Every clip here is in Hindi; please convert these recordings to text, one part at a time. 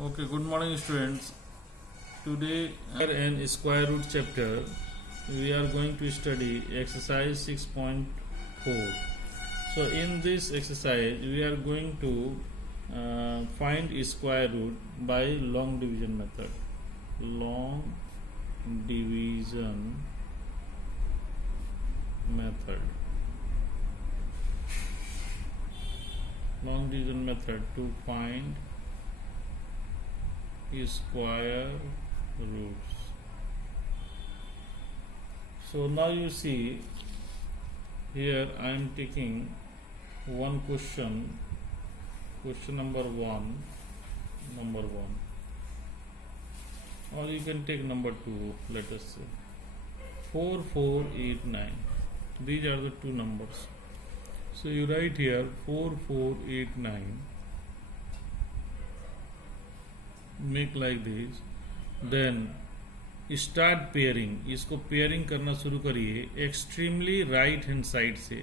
Okay, good morning students. Today in square root chapter we are going to study exercise 6.4. So in this exercise we are going to find square root by long division method. Long division method. Long division method to find square roots. So now you see here I am taking one question number one, or you can take number 2, let us say 4, 4, 8, 9. These are the two numbers. So you write here 4, 4, 8, 9. Make like this, then start pairing. इसको पेयरिंग करना शुरू करिए एक्सट्रीमली राइट हैंड साइड से,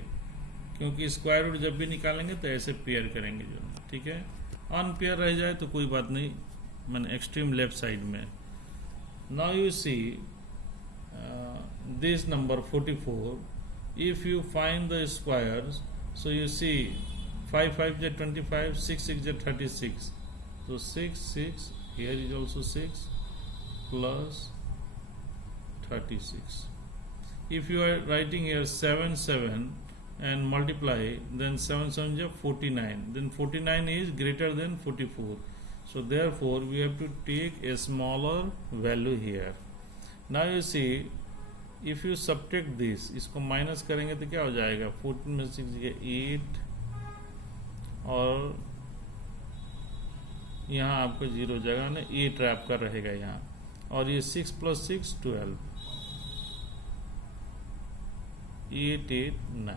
क्योंकि स्क्वायर रूट जब भी निकालेंगे तो ऐसे पेयर करेंगे जो, ठीक है. अनपेयर रह जाए तो कोई बात नहीं, मैंने एक्सट्रीम लेफ्ट साइड में. Now you see this number 44. If you find the squares, so you see 5 5 is 25, 6 6 is 36. So 6 6, here is also 6 plus 36. If you are writing here 7 7 and multiply, then 7 7 is 49. Then 49 is greater than 44. So therefore we have to take a smaller value here. Now you see, if you subtract this, इसको माइनस करेंगे तो क्या हो जाएगा? 14 में 6 8, और यहाँ आपको 0 जगह ना 8 आपका रहेगा यहाँ, और ये 6 plus 6 12, 8 8 9.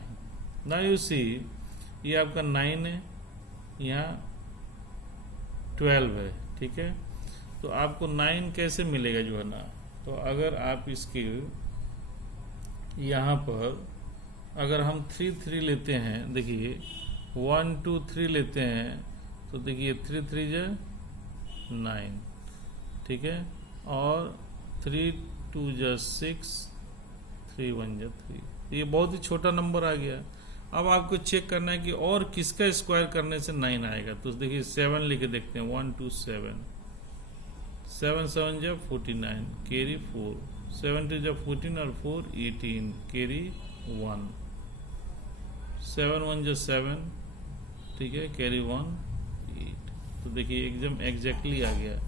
नाउ यू सी ये आपका 9 है, यहाँ 12 है, ठीक है. तो आपको 9 कैसे मिलेगा जो है ना? तो अगर आप इसके यहाँ पर अगर हम 3 3 लेते हैं, देखिए 1 2 3 लेते हैं, तो देखिए 3 3 जा 9, ठीक है, और 3 2 जा 6, 3 1 जा 3. ये बहुत ही छोटा नंबर आ गया. अब आपको चेक करना है कि और किसका स्क्वायर करने से 9 आएगा. तो देखिए 7 लेके देखते हैं. 1 2 7, 7 7 जा 49, कैरी 4, 7 2 जा 14 और 4 18, कैरी 1, 7 1 जा 7, ठीक है, कैरी 1 8. तो देखिए एकदम एग्जैक्टली आ गया.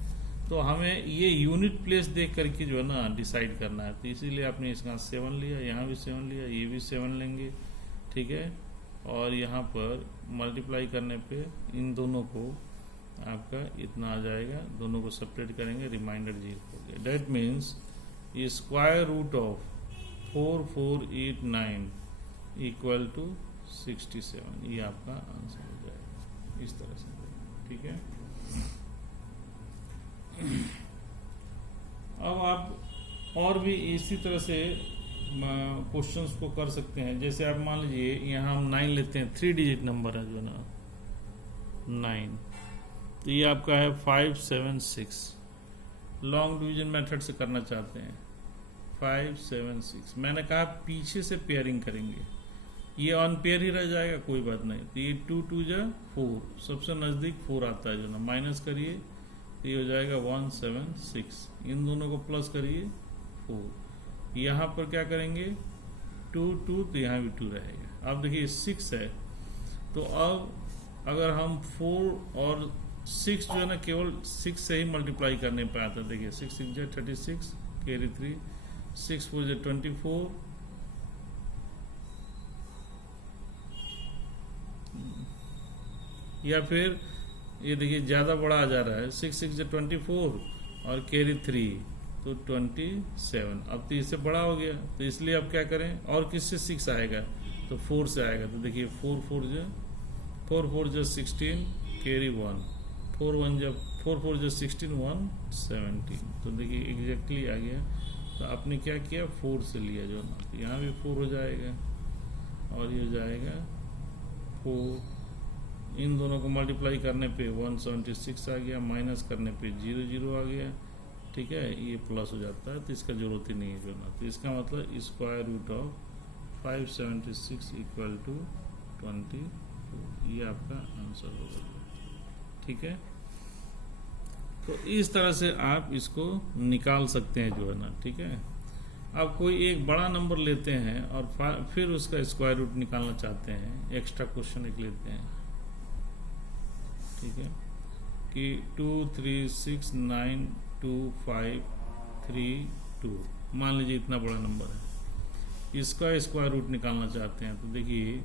तो हमें ये यूनिट प्लेस देख करके जो है ना डिसाइड करना है. तो इसीलिए आपने इसका 7 लिया, यहाँ भी 7 लिया, ये भी 7 लेंगे, ठीक है, और यहाँ पर मल्टीप्लाई करने पे इन दोनों को आपका इतना आ जाएगा. दोनों को सेपरेट करेंगे, रिमाइंडर 0 हो गया. डेट मीन्स ये square root of 4 4 8 9 equal to 67. ये आपका आंसर हो जाएगा इस तरह से, ठीक है. अब आप और भी इसी तरह से क्वेश्चंस को कर सकते हैं. जैसे आप मान लीजिए यहाँ हम 9 लेते हैं, 3 डिजिट नंबर है जो ना 9. तो ये आपका है 5 7 6. लॉन्ग डिवीजन मेथड से करना चाहते हैं 5 7 6. मैंने कहा पीछे से पेयरिंग करेंगे, ये अनपेयर ही रह जाएगा, कोई बात नहीं. तो ये 2 2 जा 4, सबसे नज़दीक 4 आता है जो ना, माइनस करिए तो ये हो जाएगा 1 7 6. इन दोनों को प्लस करिए 4. यहाँ पर क्या करेंगे 2 2, तो यहाँ भी 2 रहेगा. अब देखिए 6 है, तो अब अगर हम 4 और 6 जो है ना केवल 6 से ही मल्टीप्लाई करने पे आता है. देखिए 6 6 जा 36, कैरी 3, 6 4 जा 24, या फिर ये देखिए ज़्यादा बड़ा आ जा रहा है. 6 6 जा 24 और कैरी 3, तो 27. अब तो इससे बड़ा हो गया, तो इसलिए अब क्या करें, और किससे 6 आएगा, तो 4 से आएगा. तो देखिए 4 4 जा 16, कैरी 1, 4 4 जा 16 1 17. तो देखिए एग्जैक्टली आ गया. तो आपने क्या किया, 4 से लिया जो ना, तो यहाँ भी 4 हो जाएगा, और ये हो जाएगा 4 इन दोनों को मल्टीप्लाई करने पे 176 आ गया, माइनस करने पे 0 0 आ गया, ठीक है, ये प्लस हो जाता है, तो इसका जरूरत ही नहीं है जो ना। तो इसका मतलब square root of 576 equal to 22, ये आपका आंसर होगा, ठीक है। तो इस तरह से आप इसको निकाल सकते हैं जो है ना, ठीक है। अब कोई एक बड़ा नंबर लेते हैं और फिर उसका स्क्वायर रूट निकालना चाहते हैं, एक्स्ट्रा क्वेश्चन एक लेते हैं, ठीक है, कि 2 3 6 9 2 5 3 2, मान लीजिए इतना बड़ा नंबर है, इसका स्क्वायर रूट निकालना चाहते हैं। तो देखिए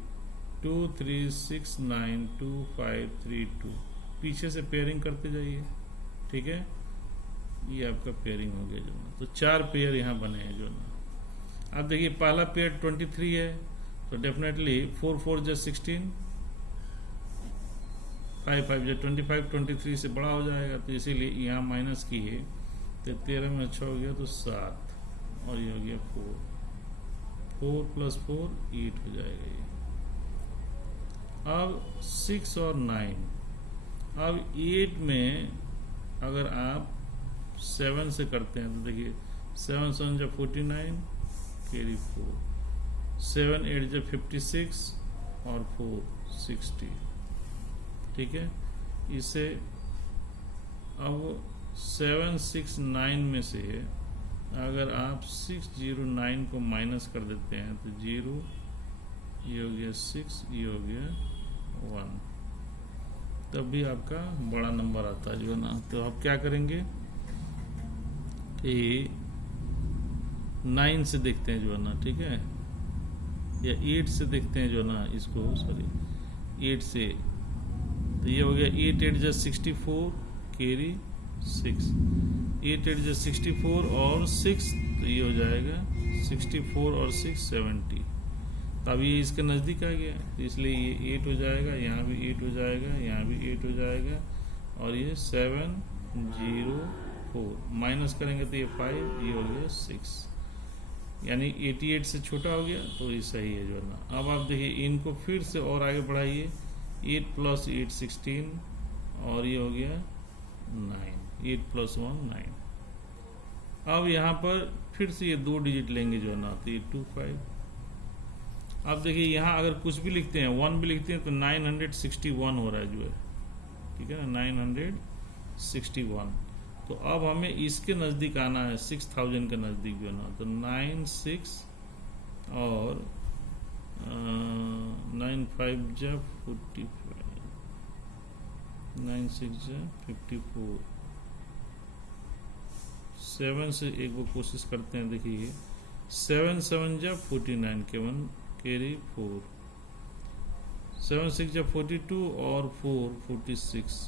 2 3 6 9 2 5 3 2, पीछे से पेयरिंग करते जाइए, ठीक है, ये आपका पेयरिंग हो गया जो ना। तो 4 पेयर यहाँ बने हैं जो ना। अब देखिए पहला पेयर 23 है, तो डेफिनेटली 4 4 जो 16, 5 5 जो 25, 23 से बड़ा हो जाएगा, तो इसीलिए यहाँ माइनस की है, तो 13 में अच्छा हो गया तो 7, और ये हो गया 4, 4 + 4 8 हो जाएगा ये। अब 6 और 9, अब 8 में अगर आप 7 से करते हैं, तो देखिए 7 7 जब 49 कैरी 4, 7 8 जब 56 और 4 60, ठीक है। इसे अब 7 6 9 में से अगर आप 609 को माइनस कर देते हैं, तो 0, ये हो गया 6, ये हो गया 1, तब भी आपका बड़ा नंबर आता है जो है ना। तो आप क्या करेंगे कि 9 से देखते हैं जो है ना, ठीक है, या 8 से देखते हैं जो है ना इसको, सॉरी 8 से, तो ये हो गया 8 8 जो 64 कैरी 6, 8 8 जो 64 और 6, तो ये हो जाएगा 64 और 6 70। तो अब ये इसके नज़दीक आ गया, तो इसलिए ये 8 हो जाएगा, यहाँ भी 8 हो जाएगा, यहाँ भी 8 हो जाएगा, और ये 7 0 4, माइनस करेंगे तो ये 5, ये हो गया 6, यानी 88 से छोटा हो गया, तो ये सही है जो है ना। अब आप देखिए इनको फिर से और आगे बढ़ाइए, 8 + 8 16, और ये हो गया 9, 8 + 1 9। अब यहाँ पर फिर से ये 2 डिजिट लेंगे जो है ना, तो ये 25। अब देखिए यहाँ अगर कुछ भी लिखते हैं, 1 भी लिखते हैं, तो 961 हो रहा है जो है, ठीक है ना, 961। तो अब हमें इसके नज़दीक आना है, 6000 के नज़दीक जो है ना, तो 9 6 और 9 5 जा 45, 9 6 जा 54, 7 से एक वो कोशिश करते हैं, देखिए 7 7 जा 49 केवल कैरी 4, 7 6 जा 42 और 4 46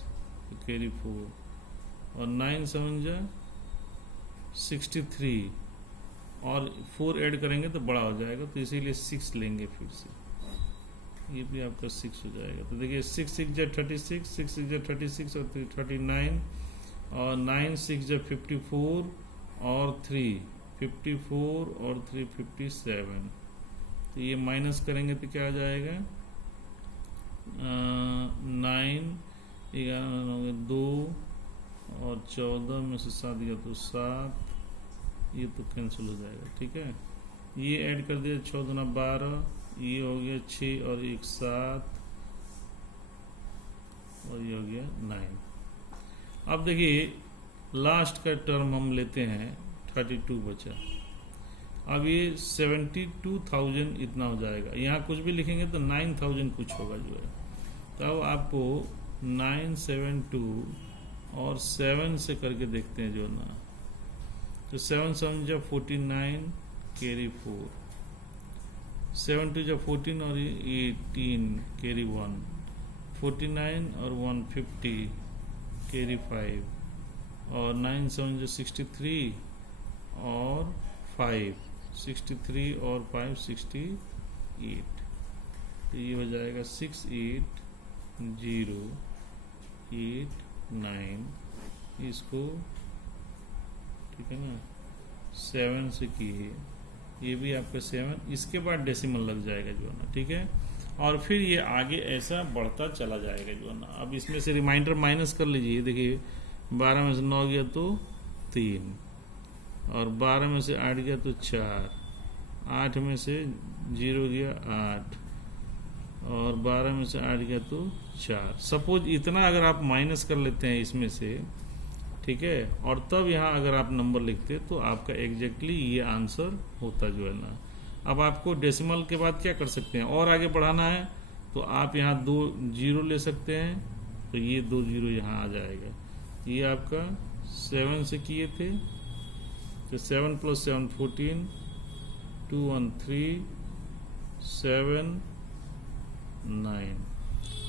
कैरी 4, और 9 7 जा 63, और 4 ऐड करेंगे तो बड़ा हो जाएगा, तो इसीलिए 6 लेंगे फिर से, ये भी आपका 6 हो जाएगा। तो देखिए 6 6 जा 36, 6 6 जा 36 और 3 39, और 9 6 जा 54 और 3 54 और 3 57, तो ये माइनस करेंगे तो क्या आ जाएगा, 9 11 2 और 14 में से 7 गया तो 7, ये तो कैंसिल हो जाएगा, ठीक है। ये ऐड कर दिया 6 दूना 12, ये हो गया 6 और 1 7, और ये हो गया 9। अब देखिए लास्ट का टर्म हम लेते हैं, 32 बचा। अब ये 72,000 इतना हो जाएगा, यहाँ कुछ भी लिखेंगे तो 9000 कुछ होगा जो है। तब आपको 972 और 7 से करके देखते हैं जो ना, तो 7 7 जब 49 कैरी 4, 7 2 जब 14 और 18 कैरी 1, 49 और 150 कैरी 5, और 9 7 जो 63 और 5 63 और 5 68, तो ये हो जाएगा 6 8 0 8 9, इसको ठीक है ना 7 से किए, ये भी आपका 7, इसके बाद डेसिमल लग जाएगा जो है ना, ठीक है। और फिर ये आगे ऐसा बढ़ता चला जाएगा जो है ना। अब इसमें से रिमाइंडर माइनस कर लीजिए, देखिए 12 में से 9 गया तो 3, और 12 में से 8 गया तो 4, 8 में से 0 गया 8, और 12 में से 8 गया तो 4। सपोज इतना अगर आप माइनस कर लेते हैं इसमें से, ठीक है, और तब यहाँ अगर आप नंबर लिखते तो आपका एग्जैक्टली ये आंसर होता जो है ना। अब आपको डेसिमल के बाद क्या कर सकते हैं, और आगे बढ़ाना है तो आप यहाँ 2 जीरो ले सकते हैं, तो ये 2 जीरो यहाँ आ जाएगा। ये आपका 7 से किए थे तो 7 + 7 14, 2 1 3 7 9।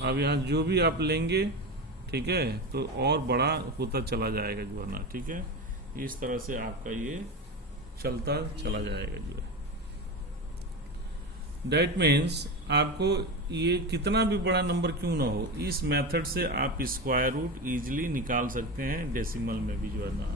अब यहाँ जो भी आप लेंगे, ठीक है, तो और बड़ा होता चला जाएगा जो है ना। ठीक है, इस तरह से आपका ये चलता चला जाएगा जो है। दैट मीन्स आपको ये कितना भी बड़ा नंबर क्यों ना हो, इस मेथड से आप स्क्वायर रूट इजीली निकाल सकते हैं, डेसिमल में भी जो है ना।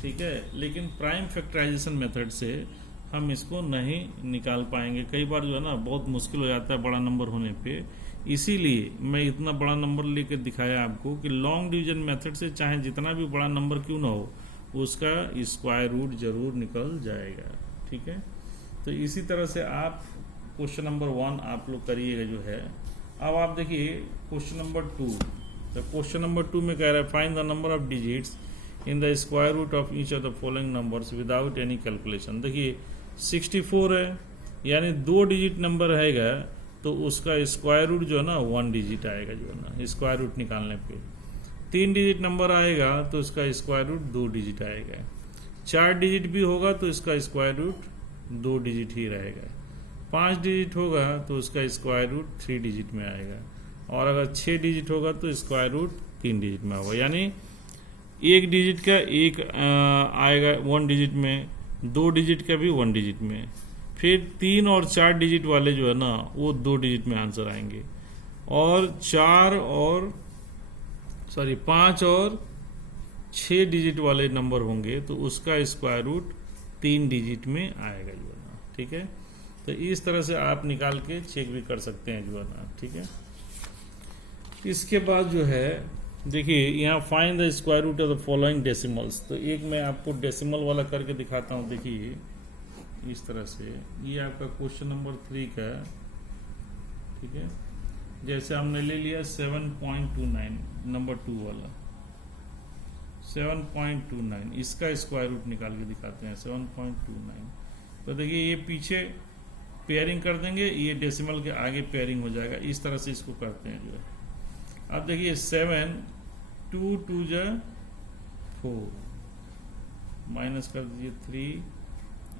ठीक है, लेकिन प्राइम फैक्टराइजेशन मेथड से हम इसको नहीं निकाल पाएंगे। कई बार जो है ना बहुत मुश्किल हो जाता है बड़ा नंबर होने पे, इसीलिए मैं इतना बड़ा नंबर लेकर दिखाया आपको कि लॉन्ग डिवीजन मेथड से चाहे जितना भी बड़ा नंबर क्यों ना हो, उसका स्क्वायर रूट जरूर निकल जाएगा। ठीक है, तो इसी तरह से आप क्वेश्चन नंबर 1 आप लोग करिएगा जो है। अब आप देखिए क्वेश्चन नंबर 2, तो क्वेश्चन नंबर 2 में कह रहा है find the number of digits in the square root of each of the following numbers without any calculation. देखिए 64 है, यानी 2 डिजिट नंबर रहेगा तो उसका स्क्वायर रूट जो है ना 1 डिजिट आएगा जो है ना, स्क्वायर रूट निकालने पे। 3 डिजिट नंबर आएगा तो इसका स्क्वायर रूट 2 डिजिट आएगा। 4 डिजिट भी होगा तो इसका स्क्वायर रूट 2 डिजिट ही रहेगा। 5 डिजिट होगा तो उसका स्क्वायर रूट 3 डिजिट में आएगा, और अगर 6 डिजिट होगा तो स्क्वायर रूट 3 डिजिट में होगा। यानी 1 डिजिट का एक आएगा 1 डिजिट में, 2 डिजिट का भी 1 डिजिट में, फिर 3 और 4 डिजिट वाले जो है ना वो 2 डिजिट में आंसर आएंगे, और 5 और 6 डिजिट वाले नंबर होंगे तो उसका स्क्वायर रूट 3 डिजिट में आएगा जो है ना। ठीक है, तो इस तरह से आप निकाल के चेक भी कर सकते हैं जो है ना। ठीक है, इसके बाद जो है देखिए यहाँ find the square root of the following decimals. तो एक मैं आपको डेसिमल वाला करके दिखाता हूँ। देखिए इस तरह से ये आपका क्वेश्चन नंबर 3 का, ठीक है, जैसे हमने ले लिया 7.29 नंबर 2 वाला 7.29, इसका स्क्वायर रूट निकाल के दिखाते हैं 7.29। तो देखिए ये पीछे पेयरिंग कर देंगे, ये डेसिमल के आगे पेयरिंग हो जाएगा। इस तरह से इसको करते हैं जो है। अब देखिए 7 2 2 जा 4 माइनस कर दीजिए 3,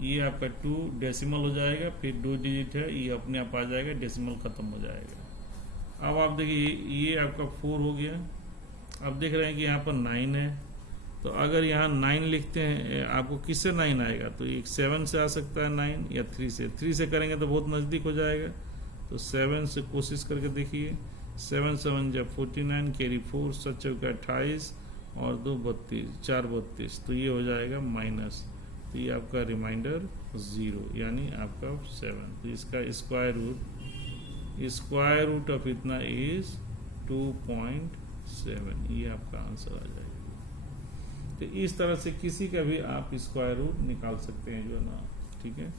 ये आपका 2 डेसिमल हो जाएगा, फिर 2 डिजिट है ये अपने आप आ जाएगा, डेसिमल खत्म हो जाएगा। अब आप देखिए ये आपका 4 हो गया। अब देख रहे हैं कि यहाँ पर 9 है, तो अगर यहाँ 9 लिखते हैं आपको किससे 9 आएगा, तो एक 7 से आ सकता है 9, या 3 से। 3 से करेंगे तो बहुत नज़दीक हो जाएगा, तो 7 से कोशिश करके देखिए। 7 7 जब 49 कैरी 4 7 चौका 28 और 2 32 4 32, तो ये हो जाएगा माइनस, तो ये आपका रिमाइंडर 0 यानी आपका 7। तो इसका स्क्वायर रूट ऑफ इतना इज 2.7, ये आपका आंसर आ जाएगा। तो इस तरह से किसी का भी आप स्क्वायर रूट निकाल सकते हैं जो है ना। ठीक है,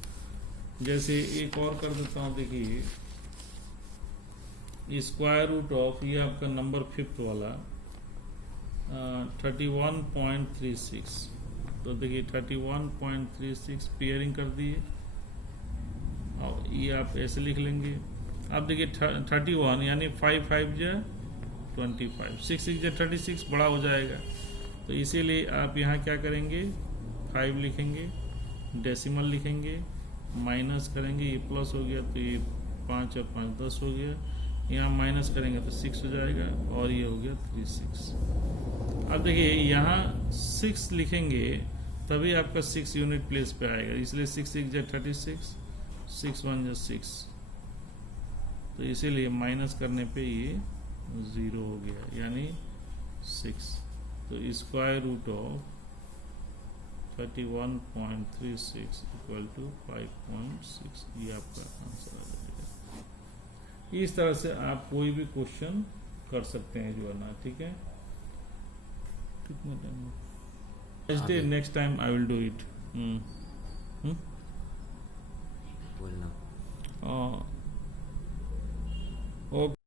जैसे एक और कर देता हूँ। देखिए स्क्वायर रूट ऑफ ये आपका नंबर 5th वाला 31.36, तो देखिए 31.36 पेयरिंग कर दिए, और ये आप ऐसे लिख लेंगे। अब देखिए 31 यानी 5 5 जा 25, 6 6 जा 36 बड़ा हो जाएगा, तो इसीलिए आप यहाँ क्या करेंगे 5 लिखेंगे, डेसिमल लिखेंगे, माइनस करेंगे, ये प्लस हो गया तो ये 5 और 5 10 हो गया, यहाँ माइनस करेंगे तो 6 हो जाएगा, और ये हो गया 36। अब देखिए यहाँ 6 लिखेंगे तभी आपका 6 यूनिट प्लेस पे आएगा, इसलिए 6 6 जा 36, 6 1 जा 6, तो इसीलिए माइनस करने पे ये 0 हो गया यानी 6। तो square root of 31.36 equal to 5.6, ये आपका आंसर आ जाएगा। इस तरह से आप कोई भी क्वेश्चन कर सकते हैं जो है ना, ठीक है। कितना time, next time I will do it. बोलना। ओके।